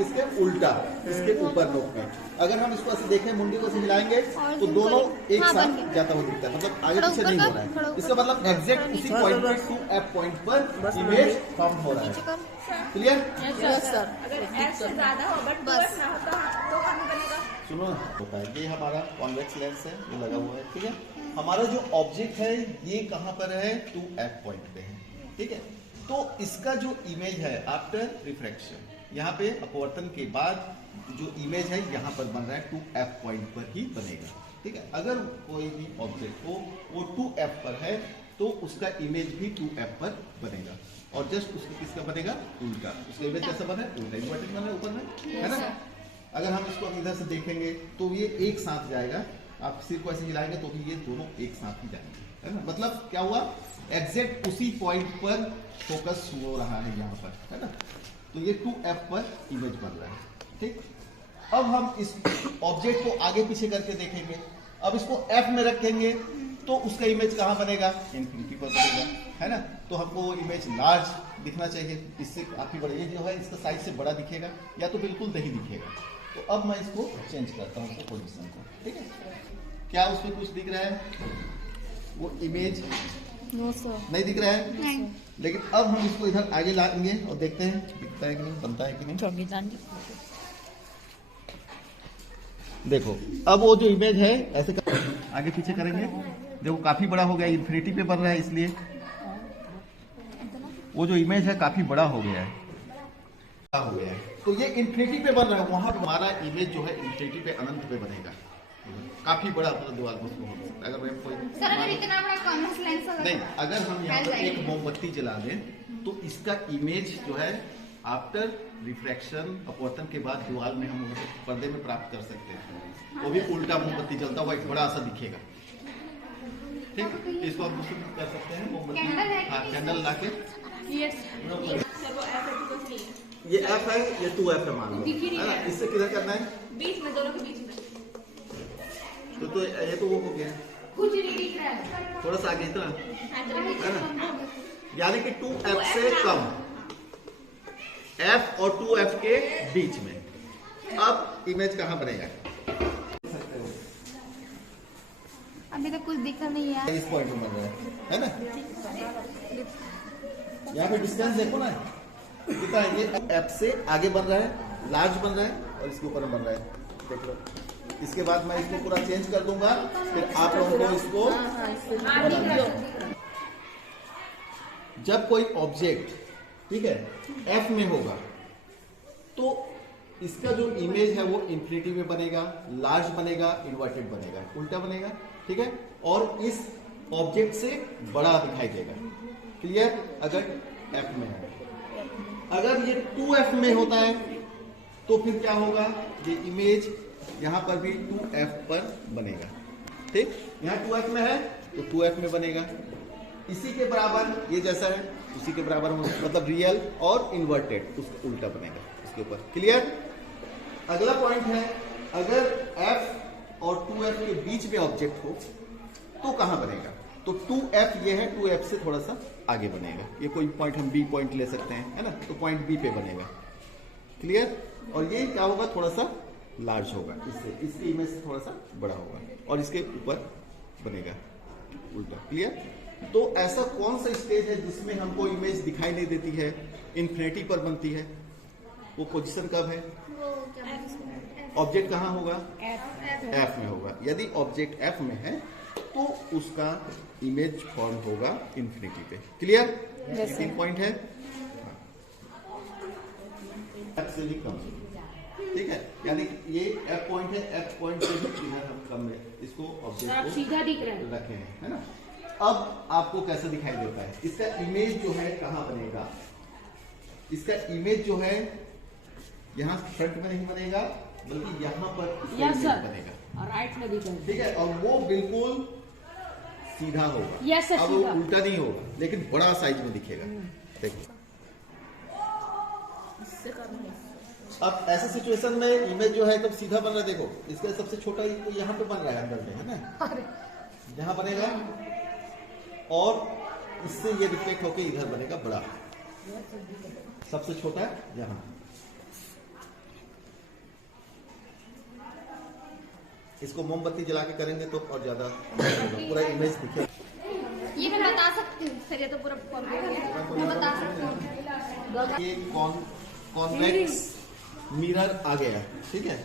इसके उल्टा, इसके ऊपर नोक में। अगर हम इसको ऐसे देखें, मुंडी को ऐसे हिलाएंगे तो दोनों एक साथ जाता हुआ दिखता है, मतलब आगे पीछे नहीं हो रहा है। इसका मतलब एग्जैक्ट उसी पॉइंट पर, 2F पॉइंट पर इमेज फॉर्म हो रहा है। क्लियर? Yes sir. अगर F से ज्यादा हो बट 2F ना हो तो कहाँ बनेगा? सुनो, होता है ये हमारा कॉन्वेक्स लेंस है, ये लगा हुआ है, ठीक है। हमारा जो ऑब्जेक्ट है ये कहाँ पर है? 2F पॉइंट पे है, ठीक है। तो इसका जो इमेज है आफ्टर रिफ्रैक्शन, यहाँ पे अपवर्तन के बाद जो इमेज है यहाँ पर बन रहा है 2F पॉइंट पर ही बनेगा, ठीक है। अगर कोई भी ऑब्जेक्ट हो वो 2F पर है तो उसका इमेज भी 2F पर बनेगा, और जस्ट उसका किसका बनेगा? उल्टा। उसका इमेज कैसा बना है? उल्टा इन्वर्टेड बना है ऊपर में, है ना। अगर हम इसको इधर से देखेंगे तो ये एक साथ जाएगा, आप सिर को ऐसे हिलाएंगे तो भी ये दोनों एक साथ ही जाएंगे, है ना। मतलब क्या हुआ? एग्जैक्ट उसी पॉइंट पर फोकस हो रहा है यहाँ पर, है ना। तो ये 2F पर इमेज बन रहा है, ठीक। अब हम इस ऑब्जेक्ट को आगे पीछे करके देखेंगे। अब इसको F में रखेंगे तो उसका इमेज कहाँ बनेगा? इन्फिनिटी पर बनेगा, है ना। तो हमको इमेज लार्ज दिखना चाहिए, इससे काफी बड़ा, ये जो है इसका साइज से बड़ा दिखेगा या तो बिल्कुल नहीं दिखेगा। तो अब मैं इसको चेंज करता हूँ पोजीशन को, ठीक है। क्या उसमें कुछ दिख रहा है? वो इमेज नो सर, नहीं दिख रहा है। नहीं। लेकिन अब हम इसको इधर आगे लाएंगे और देखते हैं दिखता है कि नहीं, बनता है कि नहीं। देखो, अब वो जो इमेज है ऐसे आगे पीछे करेंगे, देखो काफी बड़ा हो गया, इन्फिनिटी पे बन रहा है, इसलिए वो जो इमेज है काफी बड़ा हो गया है, तो ये इन्फिनिटी पे बन रहा है। वहां हमारा इमेज जो है इन्फिनिटी पे, अनंत पे बनेगा, काफी बड़ा दीवार हो सकता है। अगर कोई सर अगर इतना बड़ा कॉन्वेक्स लेंस होगा नहीं, अगर हम यहाँ पर एक मोमबत्ती जला दें तो इसका इमेज जो है आफ्टर रिफ्रैक्शन, अपवर्तन के बाद दीवार में हम पर्दे में प्राप्त कर सकते हैं। वो भी उल्टा मोमबत्ती जलता हुआ एक बड़ा सा दिखेगा, ठीक। इसको हम दूसरे कर सकते हैं मोमबत्ती, हाँ, कैंडल ला के। ये F है, ये 2F है, मान लो, है ना। इससे किधर करना है? बीच में, दोनों के बीच में। तो ये तो वो हो गया, कुछ नहीं दिख रहा है, थोड़ा सा आगे इतना, है ना। यानी कि 2F से कम, F और 2F के बीच में। अब इमेज कहाँ बनेगा? अभी तक कुछ दिखा नहीं है। इस पॉइंट में बन रहा है ना। यहाँ पे डिस्टेंस देखो ना कितना है, ये F से आगे बन रहा है, लार्ज बन रहा है, और इसके ऊपर बन रहा है, देख लो। इसके बाद मैं इसको पूरा चेंज कर दूंगा, फिर आप लोगों को इसको बनाना है। जब कोई ऑब्जेक्ट, ठीक है, F में होगा तो इसका जो इमेज है वो इन्फिनिटी में बनेगा, लार्ज बनेगा, इन्वर्टेड बनेगा, उल्टा बनेगा, ठीक है। और इस ऑब्जेक्ट से बड़ा दिखाई देगा, क्लियर। अगर F में है, अगर ये 2F में होता है तो फिर क्या होगा? ये इमेज यहां पर भी 2F पर बनेगा, ठीक। यहां 2F में है तो 2F में बनेगा, इसी के बराबर, ये जैसा है उसी के बराबर, मतलब रियल और इन्वर्टेड, उसका उल्टा बनेगा इसके ऊपर, क्लियर। अगला पॉइंट है, अगर F और 2F के बीच में ऑब्जेक्ट हो तो कहां बनेगा? तो 2F ये है, 2F से थोड़ा सा आगे बनेगा। ये कोई पॉइंट हम B पॉइंट ले सकते हैं, है ना। तो पॉइंट B पे बनेगा, क्लियर। और ये क्या होगा? थोड़ा सा लार्ज होगा, इसकी इमेज से थोड़ा सा बड़ा होगा, और इसके ऊपर बनेगा उल्टा, क्लियर। तो ऐसा कौन सा स्टेज है जिसमें हमको इमेज दिखाई नहीं देती है, इन्फिनिटी पर बनती है? वो पोजीशन कब है? ऑब्जेक्ट कहाँ होगा? F में होगा। यदि ऑब्जेक्ट F में है तो उसका इमेज फॉर्म होगा इन्फिनिटी पे, क्लियर। तीन पॉइंट है, F से भी कम, ठीक है। यानी ये F पॉइंट है, F पॉइंट से भी इधर हम कम है, इसको ऑब्जेक्ट को सीधा दिख रहा है, रखे हैं, है ना। अब आपको कैसे दिखाई देता है? इसका इमेज जो है कहाँ बनेगा? इसका इमेज जो है यहाँ फ्रंट में नहीं बनेगा, बल्कि यहाँ पर बनेगा, राइट में दिख रहा है, ठीक है। और वो बिल्कुल सीधा होगा, यस सर, अब वो उल्टा नहीं होगा, लेकिन बड़ा साइज में दिखेगा, देखो। अब ऐसे सिचुएशन में इमेज जो है एकदम सीधा बन रहा है, देखो इसका सबसे छोटा यहाँ पे बन रहा है, अंदर में, है ना, यहाँ बनेगा, और इससे ये रिफ्लेक्ट होके इधर बनेगा बड़ा, सबसे छोटा यहाँ, इसको मोमबत्ती जला के करेंगे तो और ज्यादा पूरा इमेज दिखेगा। ये मैं बता सकती हूँ, फिर ये तो पूरा मैं बता सकती हूँ। ये कॉन्वेक्स मिरर आ गया, ठीक है।